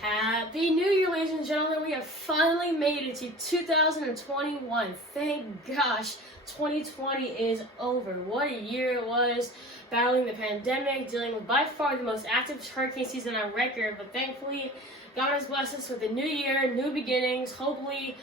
Happy New Year, ladies and gentlemen. We have finally made it to 2021. Thank gosh, 2020 is over. What a year it was, battling the pandemic, dealing with by far the most active hurricane season on record. But thankfully, God has blessed us with a new year, new beginnings. Hopefully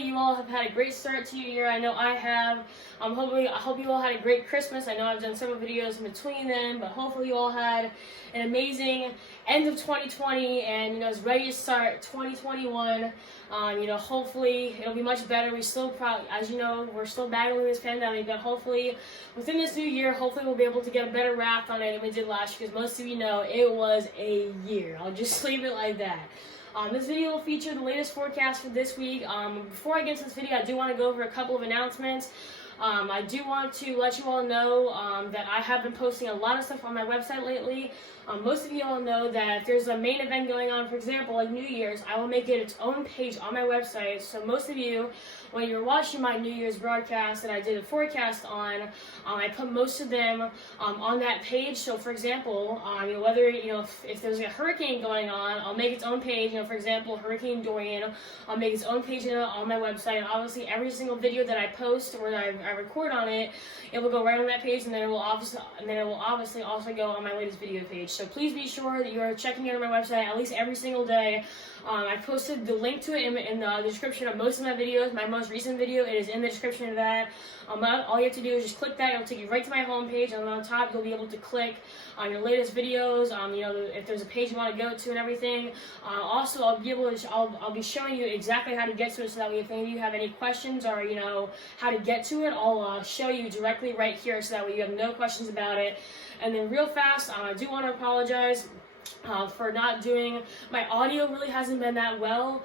you all have had a great start to your year. I know I have. I hope you all had a great Christmas. I know I've done several videos in between them, but hopefully you all had an amazing end of 2020 and is ready to start 2021. Hopefully it'll be much better. We still probably, as you know, we're still battling this pandemic, but hopefully within this new year, hopefully we'll be able to get a better wrap on it than we did last year, because most of you know it was a year. I'll just leave it like that. This video will feature the latest forecast for this week. Before I get into this video, I do want to go over a couple of announcements. I do want to let you all know that I have been posting a lot of stuff on my website lately. Most of you all know that if there's a main event going on, for example, like New Year's, I will make it its own page on my website. So most of you, when you're watching my New Year's broadcast that I did a forecast on, I put most of them on that page. So for example, whether, if there's a hurricane going on, I'll make its own page. For example, Hurricane Dorian, I'll make its own page on my website. And obviously, every single video that I post or that I record on it, it will go right on that page, and then it will obviously also go on my latest video page. So please be sure that you are checking out on my website at least every single day. I posted the link to it in the description of most of my videos. My most recent video, it is in the description of that. All you have to do is just click that. It'll take you right to my homepage, and on the top you'll be able to click on your latest videos. If there's a page you want to go to and everything. Also, I'll be showing you exactly how to get to it, so that way if any of you have any questions or how to get to it, I'll show you directly right here, so that way you have no questions about it. And then real fast, I do want to apologize for not doing, my audio really hasn't been that well.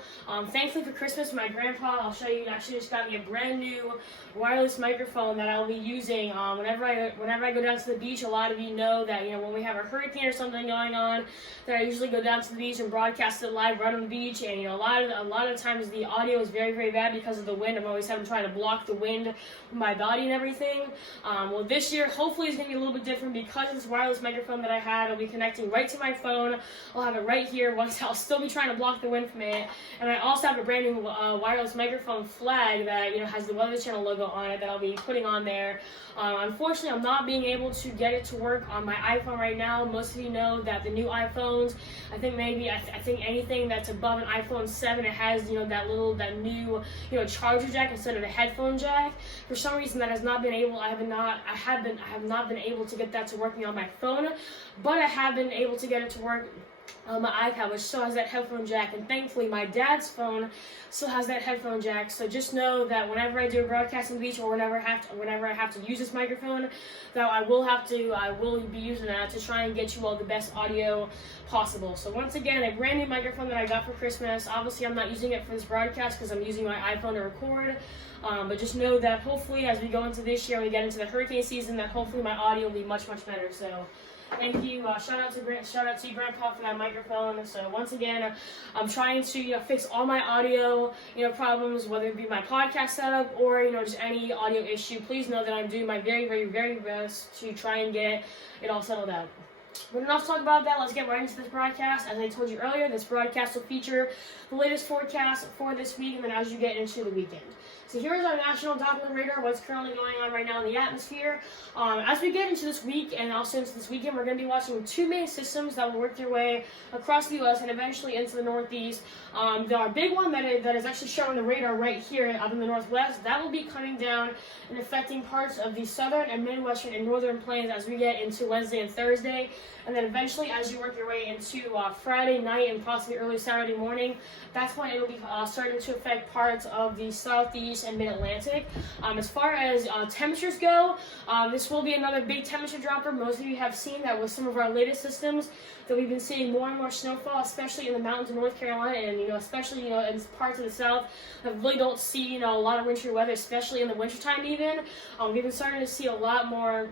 Thankfully for Christmas, my grandpa, I'll show you, actually just got me a brand new wireless microphone that I'll be using whenever I go down to the beach. A lot of you know that when we have a hurricane or something going on, that I usually go down to the beach and broadcast it live right on the beach. And a lot of times the audio is very, very bad because of the wind. I'm always trying to block the wind with my body and everything. Well, this year hopefully it's going to be a little bit different, because of this wireless microphone that I had. I'll be connecting right to my phone. I'll have it right here. I'll still be trying to block the wind from it. And I also have a brand new wireless microphone flag that has the Weather Channel logo on it that I'll be putting on there. Unfortunately, I'm not being able to get it to work on my iPhone right now. Most of you know that the new iPhones, I think anything that's above an iPhone 7, it has that new charger jack instead of a headphone jack. For some reason, that has not been able. I have not been able to get that to work on my phone, but I have been able to get it to work on my iPad, which still has that headphone jack, and thankfully my dad's phone still has that headphone jack. So just know that whenever I do a broadcast on the beach, or whenever I have to use this microphone, that I will be using that to try and get you all the best audio possible. So once again, a brand new microphone that I got for Christmas. Obviously, I'm not using it for this broadcast because I'm using my iPhone to record. But just know that hopefully, as we go into this year and we get into the hurricane season, that hopefully my audio will be much, much better. So thank you. Shout out to you, Grandpa, for that microphone. So once again, I'm trying to fix all my audio problems, whether it be my podcast setup or just any audio issue. Please know that I'm doing my very, very, very best to try and get it all settled out. But enough talk about that. Let's get right into this broadcast. As I told you earlier, this broadcast will feature the latest forecast for this week, and then as you get into the weekend. So here's our national Doppler radar, what's currently going on right now in the atmosphere. As we get into this week and also into this weekend, we're going to be watching two main systems that will work their way across the U.S. and eventually into the Northeast. Our big one that is actually showing the radar right here up in the Northwest, that will be coming down and affecting parts of the southern and midwestern and northern plains as we get into Wednesday and Thursday. And then eventually, as you work your way into Friday night and possibly early Saturday morning, that's when it will be starting to affect parts of the Southeast and Mid-Atlantic. As far as temperatures go, this will be another big temperature dropper. Most of you have seen that with some of our latest systems, that we've been seeing more and more snowfall, especially in the mountains of North Carolina, and especially in parts of the South that really don't see a lot of wintry weather, especially in the wintertime even. We've been starting to see a lot more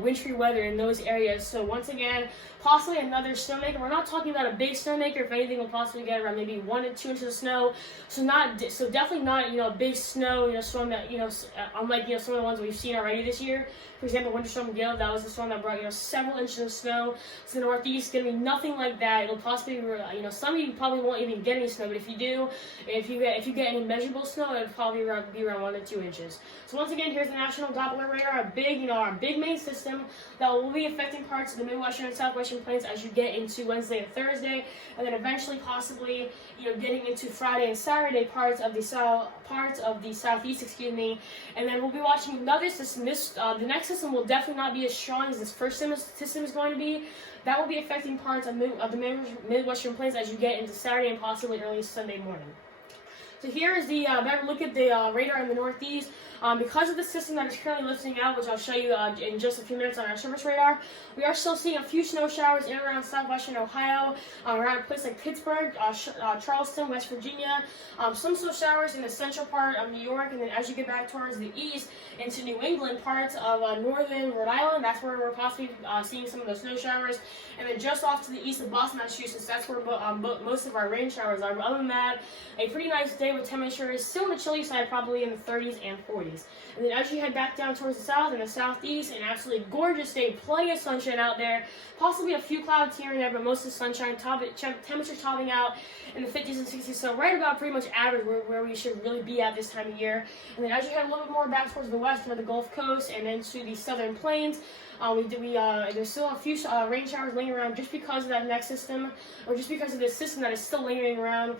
wintry weather in those areas. So once again, possibly another snowmaker. We're not talking about a big snowmaker. If anything, we'll possibly get around maybe 1 to 2 inches of snow. So definitely not a big snow storm that unlike some of the ones we've seen already this year. For example, Winter Storm Gale, that was the storm that brought several inches of snow to the Northeast. It's gonna be nothing like that. It'll possibly some of you probably won't even get any snow, but if you do, if you get any measurable snow, it'll probably be around 1 to 2 inches. So once again, here's the National Doppler Radar, our big main system that will be affecting parts of the Midwestern and Southwestern plains as you get into Wednesday and Thursday, and then eventually possibly getting into Friday and Saturday parts of the Southeast, and then we'll be watching another system. The next system will definitely not be as strong as this first system is going to be. That will be affecting parts of the Midwestern plains as you get into Saturday and possibly early Sunday morning. So here is the better look at the radar in the Northeast. Because of the system that is currently lifting out, which I'll show you in just a few minutes on our surface radar, we are still seeing a few snow showers in and around southwestern Ohio, around a place like Pittsburgh, Charleston, West Virginia, some snow showers in the central part of New York, and then as you get back towards the east into New England, parts of northern Rhode Island, that's where we're possibly seeing some of those snow showers, and then just off to the east of Boston, Massachusetts, that's where most of our rain showers are. But other than that, a pretty nice day with temperatures still on the chilly side, probably in the 30s and 40s. And then as you head back down towards the south and the southeast, an absolutely gorgeous day, plenty of sunshine out there, possibly a few clouds here and there, but most of the sunshine, temperatures topping out in the 50s and 60s, so right about pretty much average where we should really be at this time of year. And then as you head a little bit more back towards the west, toward the Gulf Coast and into the southern plains, there's still a few rain showers lingering around just because of that next system, or just because of this system that is still lingering around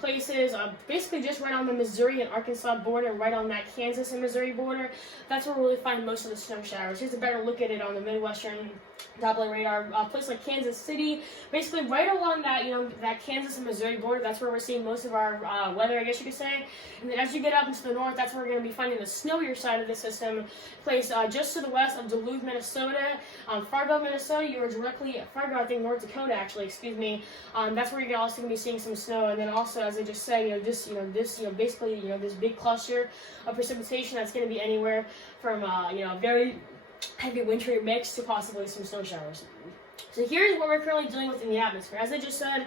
places, basically just right on the Missouri and Arkansas border, right on that Kansas and Missouri border. That's where we'll really find most of the snow showers. Here's a better look at it on the Midwestern Doppler radar. A place like Kansas City, basically right along that that Kansas and Missouri border. That's where we're seeing most of our weather, I guess you could say. And then as you get up into the north, that's where we're going to be finding the snowier side of the system, placed just to the west of Duluth, Minnesota, Fargo, Minnesota. Fargo, I think North Dakota, actually. Excuse me. That's where you're also going to be seeing some snow. And then also, as I just said, basically this big cluster of precipitation that's going to be anywhere from a very heavy wintry mix to possibly some snow showers. So here's what we're currently dealing with in the atmosphere. As I just said,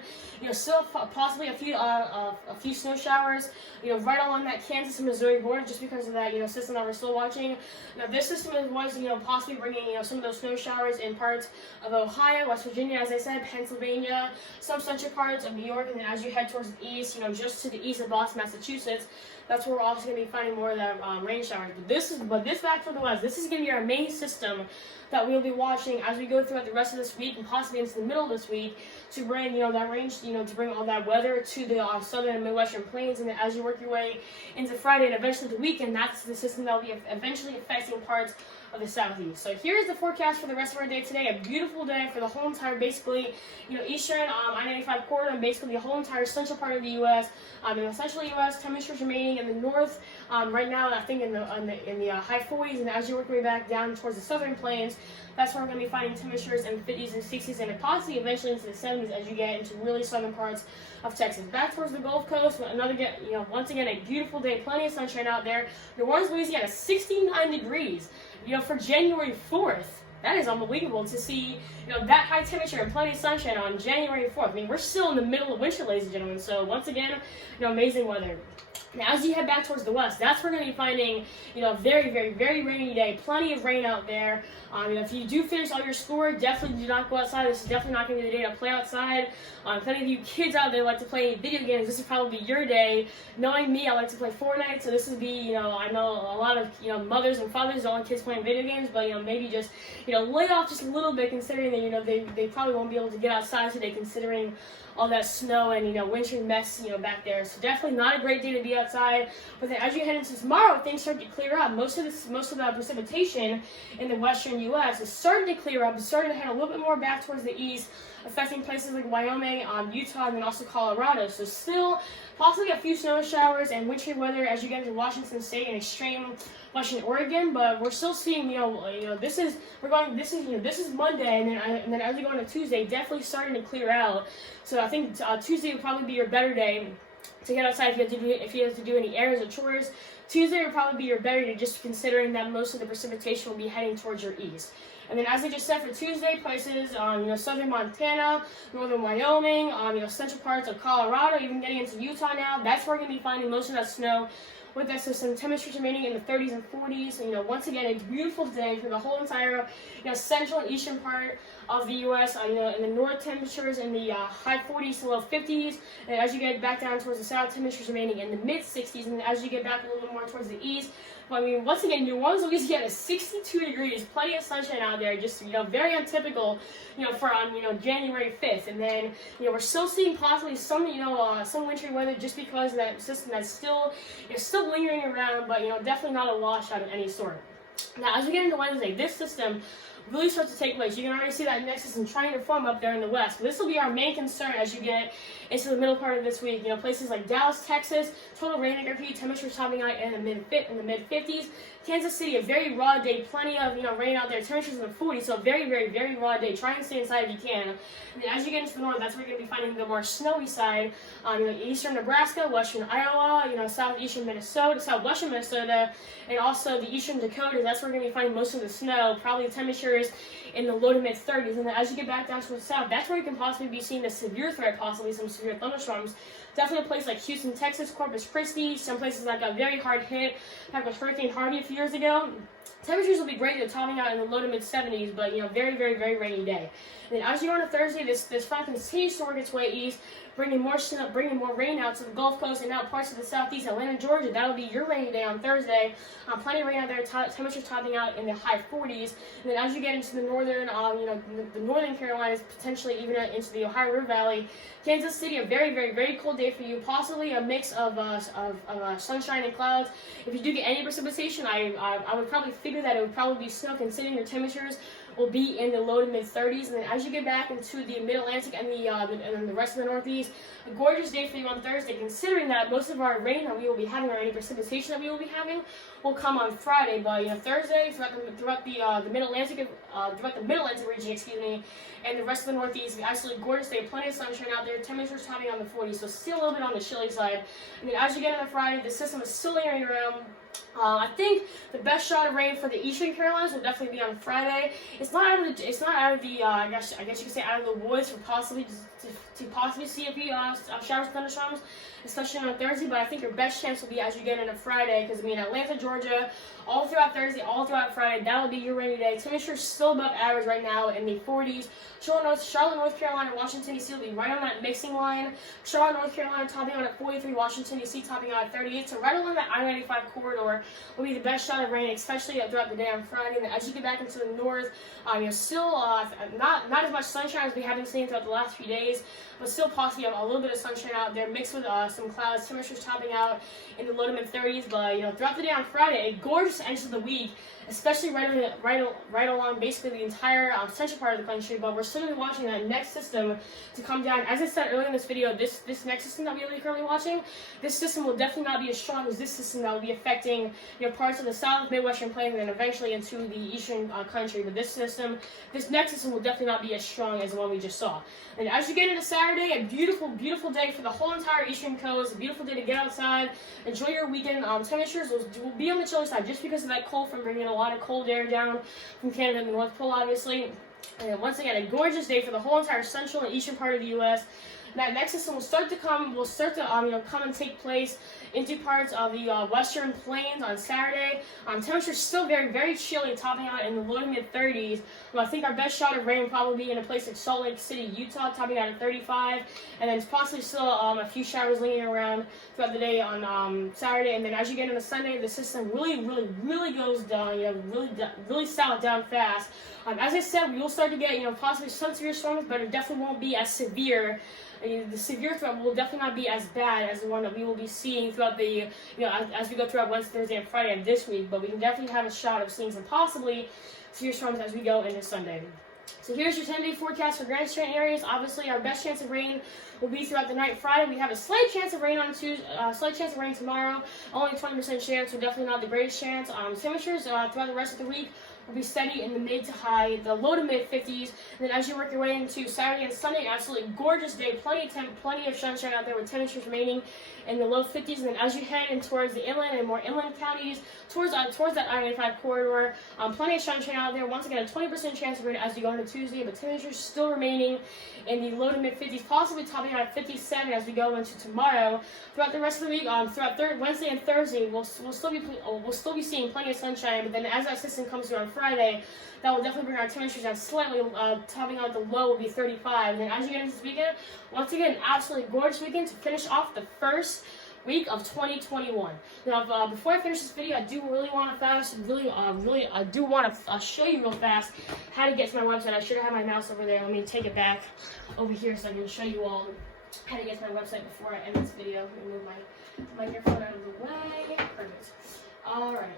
still possibly a few snow showers, right along that Kansas and Missouri border, just because of that, system that we're still watching. Now this system was, possibly bringing, some of those snow showers in parts of Ohio, West Virginia, as I said, Pennsylvania, some central parts of New York, and then as you head towards the east, just to the east of Boston, Massachusetts, that's where we're also going to be finding more of that rain showers. But this back to the west, this is going to be our main system that we'll be watching as we go throughout the rest of this week and possibly into the middle of this week to bring, that range, to bring all that weather to the southern and Midwestern plains. And then as you work your way into Friday and eventually the weekend, that's the system that will be eventually affecting parts of the southeast. So here's the forecast for the rest of our day today. A beautiful day for the whole entire, basically, eastern I-95 corridor and basically the whole entire central part of the U.S. In the central U.S., temperatures remaining in the north right now, I think in the high 40s, and as you work your way back down towards the southern plains, that's where we're going to be finding temperatures in the 50s and 60s, and possibly eventually into the 70s as you get into really southern parts of Texas. Back towards the Gulf Coast, once again, a beautiful day, plenty of sunshine out there. New Orleans, Louisiana, 69 degrees, for January 4th. That is unbelievable to see, that high temperature and plenty of sunshine on January 4th. I mean, we're still in the middle of winter, ladies and gentlemen, so once again, amazing weather. Now, as you head back towards the west, that's where we're going to be finding, a very, very, very rainy day. Plenty of rain out there. If you do finish all your schoolwork, definitely do not go outside. This is definitely not going to be the day to play outside. Plenty of you kids out there like to play video games. This is probably your day. Knowing me, I like to play Fortnite, so this would be, I know a lot of, mothers and fathers don't want kids playing video games, but, maybe just, lay off just a little bit, considering that, they probably won't be able to get outside today, considering all that snow and wintry mess back there. So definitely not a great day to be outside. But then as you head into tomorrow, things start to clear up. Most of the precipitation in the western U.S. is starting to clear up. It's starting to head a little bit more back towards the east, affecting places like Wyoming, Utah, and then also Colorado. So still possibly a few snow showers and wintry weather as you get into Washington State and extreme Washington, Oregon. But we're still seeing, this is Monday, and then as we go into Tuesday, definitely starting to clear out. So I think Tuesday will probably be your better day to get outside if you have to do any errands or chores. Tuesday will probably be your better day, just considering that most of the precipitation will be heading towards your east. And then, as I just said, for Tuesday, places southern Montana, northern Wyoming, central parts of Colorado, even getting into Utah now, that's where we're going to be finding most of that snow. With that system, temperatures remaining in the 30s and 40s. Once again, a beautiful day for the whole entire, central and eastern part of the U.S. In the north, temperatures in the high 40s to low 50s, and as you get back down towards the south, temperatures remaining in the mid 60s, and as you get back a little bit more towards the east. But once again, New Orleans, Louisiana, 62 degrees, plenty of sunshine out there, just, very untypical, for January 5th. And then, we're still seeing possibly some wintry weather just because of that system that's still lingering around, but, definitely not a washout of any sort. Now, as we get into Wednesday, this system really starts to take place. You can already see that next system trying to form up there in the west. This will be our main concern as you get into the middle part of this week. Places like Dallas, Texas, total rain acre, temperatures topping out in the mid 50s. Kansas City, a very raw day, plenty of rain out there, temperatures in the 40s, so a very, very, very raw day. Try and stay inside if you can. And then as you get into the north, that's where you're going to be finding the more snowy side. Eastern Nebraska, western Iowa, southwestern Minnesota, and also the eastern Dakotas. That's where we're going to be finding most of the snow. Probably temperatures in the low to mid 30s. And then as you get back down to the south, that's where you can possibly be seeing the severe threat, possibly some severe thunderstorms. Definitely a place like Houston, Texas, Corpus Christi, some places that got very hard hit, like with Hurricane Harvey a few years ago. Temperatures will be great, topping out in the low to mid 70s, but very, very, very rainy day. And then as you go on to Thursday, this front continues to work its way east, bringing more snow, bringing more rain out to the Gulf Coast and out parts of the southeast, Atlanta, Georgia. That'll be your rainy day on Thursday. Plenty of rain out there, temperatures topping out in the high 40s. And then as you get into the northern, the northern Carolinas, potentially even into the Ohio River Valley, Kansas City, a very, very, very cold day for you. Possibly a mix of sunshine and clouds. If you do get any precipitation, I would probably figure that it would probably be snow, considering your temperatures will be in the low to mid 30s. And then as you get back into the mid-Atlantic and the rest of the Northeast, a gorgeous day for you on Thursday, considering that most of our rain that we will be having, or any precipitation that we will be having, will come on Friday. But Thursday, throughout the mid-Atlantic region, and the rest of the Northeast, an absolutely gorgeous day, plenty of sunshine out there, temperatures topping on the 40s, so still a little bit on the chilly side. And then as you get into Friday, the system is still lingering around. I think the best shot of rain for the Eastern Carolinas will definitely be on Friday. It's not out of the I guess you could say out of the woods for possibly to possibly see a few showers and thunderstorms, especially on Thursday. But I think your best chance will be as you get into Friday, because Atlanta, Georgia, all throughout Thursday, all throughout Friday, that will be your rainy day. Temperatures still above average right now in the 40s. Charlotte, North Carolina, Washington, D.C. will be right on that mixing line. Charlotte, North Carolina, topping out at 43. Washington, D.C. topping out at 38. So right along that I-95 corridor will be the best shot of rain, especially throughout the day on Friday. And then as you get back into the north, still not as much sunshine as we have been seeing throughout the last few days, but still possibly a little bit of sunshine out there, mixed with some clouds. Temperatures topping out in the low to mid 30s. But throughout the day on Friday, a gorgeous end to the week, especially right along basically the entire central part of the country. But we're still going to be watching that next system to come down. As I said earlier in this video, this next system that we'll be currently watching, this system will definitely not be as strong as this system that will be affecting parts of the south, midwestern plains, and then eventually into the eastern country. But this next system will definitely not be as strong as the one we just saw. And as you get into Saturday, a beautiful, beautiful day for the whole entire eastern coast. A beautiful day to get outside, enjoy your weekend. Temperatures will be on the chilly side just because of that cold front bringing a lot of cold air down from Canada and the North Pole, obviously. And once again, a gorgeous day for the whole entire central and eastern part of the U.S. That next system will start to come and take place into parts of the western plains on Saturday. Temperatures still very, very chilly, topping out in the low to mid 30s. Well, I think our best shot of rain will probably be in a place like Salt Lake City, Utah, topping out at 35, and then possibly still a few showers lingering around throughout the day on Saturday. And then as you get into Sunday, the system really, really, really goes down. Really south down fast. As I said, we will start to get possibly some severe storms, but it definitely won't be as severe. The severe threat will definitely not be as bad as the one that we will be seeing throughout the, as we go throughout Wednesday, Thursday, and Friday of this week. But we can definitely have a shot of seeing some possibly severe storms as we go into Sunday. So here's your 10-day forecast for Grand Strand areas. Obviously, our best chance of rain will be throughout the night Friday. We have a slight chance of rain on Tuesday, slight chance of rain tomorrow. Only 20% chance, so definitely not the greatest chance. Temperatures throughout the rest of the week will be steady in the mid to high, the low to mid 50s. And then as you work your way into Saturday and Sunday, absolutely gorgeous day, plenty of sunshine out there with temperatures remaining in the low 50s. And then as you head in towards the inland and more inland counties, towards that I-95 corridor, plenty of sunshine out there. Once again, a 20% chance of rain as you go into Tuesday, but temperatures still remaining in the low to mid 50s, possibly topping out at 57 as we go into tomorrow. Throughout the rest of the week, throughout Wednesday and Thursday, we'll still be seeing plenty of sunshine. But then as that system comes through on Friday, that will definitely bring our temperatures down slightly, topping out the low will be 35. And then as you get into this weekend, once again, absolutely gorgeous weekend to finish off the first week of 2021. Now, before I finish this video, I do really want to show you real fast how to get to my website. I should have had my mouse over there. Let me take it back over here so I can show you all how to get to my website before I end this video. Let me move my microphone out of the way. Perfect. All right.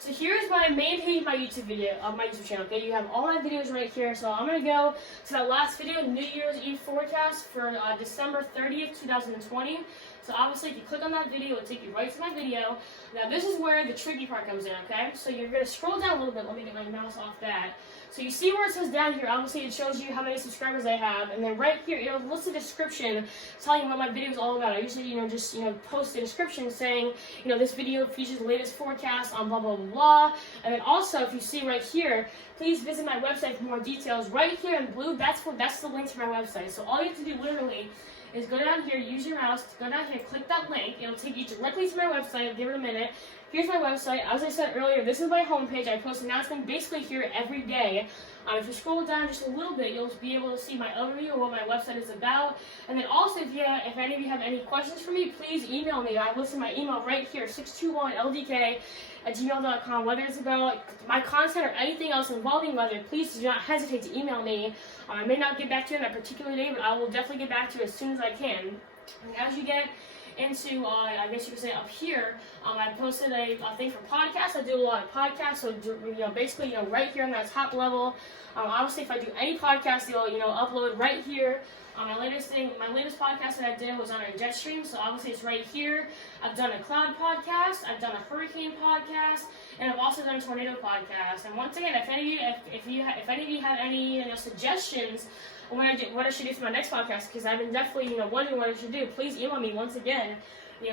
So here's my main page of my YouTube channel. Okay, you have all my videos right here. So I'm gonna go to that last video, New Year's Eve forecast for December 30th, 2020. So obviously, if you click on that video, it'll take you right to my video. Now this is where the tricky part comes in. Okay, so you're gonna scroll down a little bit. Let me get my mouse off that. So you see where it says down here, obviously it shows you how many subscribers I have, and then right here it'll list a description telling you what my video is all about. I usually, just post a description saying, this video features the latest forecast on blah blah blah. And then also, if you see right here, please visit my website for more details. Right here in blue, that's the link to my website. So all you have to do literally is go down here, use your mouse, go down here, click that link. It'll take you directly to my website. Give it a minute. Here's my website. As I said earlier, this is my homepage. I post announcements basically here every day. If you scroll down just a little bit, you'll be able to see my overview of what my website is about. And then also, if any of you have any questions for me, please email me. I listed my email right here, 621ldk@gmail.com. Whether it's about my content or anything else involving weather, please do not hesitate to email me. I may not get back to you on that particular day, but I will definitely get back to you as soon as I can. And as you get into, I guess you could say up here, I posted a thing for podcasts. I do a lot of podcasts, so basically, right here on that top level. Obviously, if I do any podcast, you'll upload right here. My latest podcast that I did was on a Jetstream, so obviously it's right here. I've done a cloud podcast, I've done a hurricane podcast, and I've also done a tornado podcast. And once again, if any of you have any suggestions on what I should do for my next podcast, because I've been definitely wondering what I should do, please email me once again.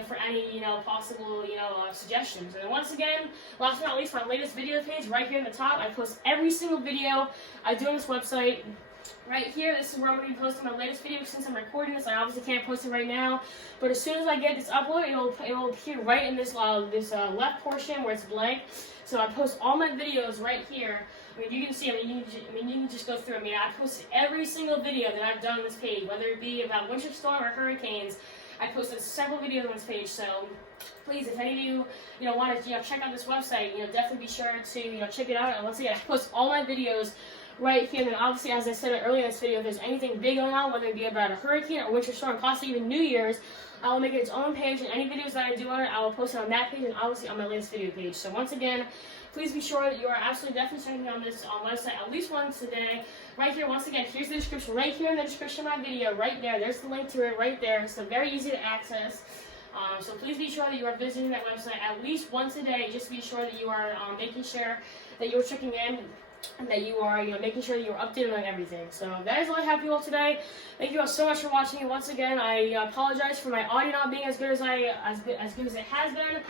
For any possible suggestions. And once again, last but not least, my latest video page right here in the top. I post every single video I do on this website. Right here, this is where I'm going to be posting my latest video. Since I'm recording this, I obviously can't post it right now. But as soon as I get this upload, it will appear right in this left portion where it's blank. So I post all my videos right here. You can see. You can just go through. I posted every single video that I've done on this page, whether it be about winter storm or hurricanes. I posted several videos on this page, so please, if any of you want to check out this website, definitely be sure to check it out. And once again, I post all my videos right here. And then obviously, as I said earlier in this video, if there's anything big going on, whether it be about a hurricane or winter storm, possibly even New Year's, I will make it its own page, and any videos that I do on it, I will post it on that page and obviously on my latest video page. So once again, please be sure that you are absolutely definitely checking out this website at least once a day. Right here, once again, here's the description. Right here in the description of my video, right there. There's the link to it right there. So very easy to access. So please be sure that you are visiting that website at least once a day. Just be sure that you are making sure that you're checking in and that you are making sure that you're updated on everything. So that is all I have for you all today. Thank you all so much for watching. And once again, I apologize for my audio not being as good as it has been.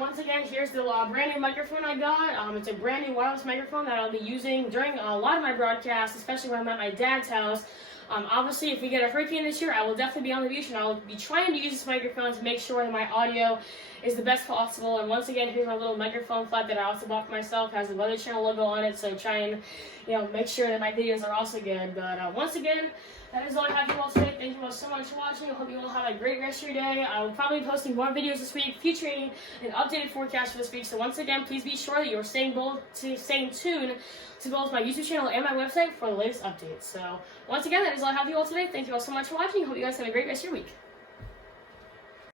Once again, here's the brand new microphone I got. It's a brand new wireless microphone that I'll be using during a lot of my broadcasts, especially when I'm at my dad's house. Obviously, if we get a hurricane this year, I will definitely be on the beach, and I'll be trying to use this microphone to make sure that my audio is the best possible. And once again, here's my little microphone flap that I also bought for myself. It has the Weather Channel logo on it, so try and make sure that my videos are also good. But once again, that is all I have for you all today. Thank you all so much for watching. I hope you all have a great rest of your day. I will probably be posting more videos this week featuring an updated forecast for this week. So once again, please be sure that you are staying tuned to both my YouTube channel and my website for the latest updates. So once again, that is all I have for you all today. Thank you all so much for watching. Hope you guys have a great rest of your week.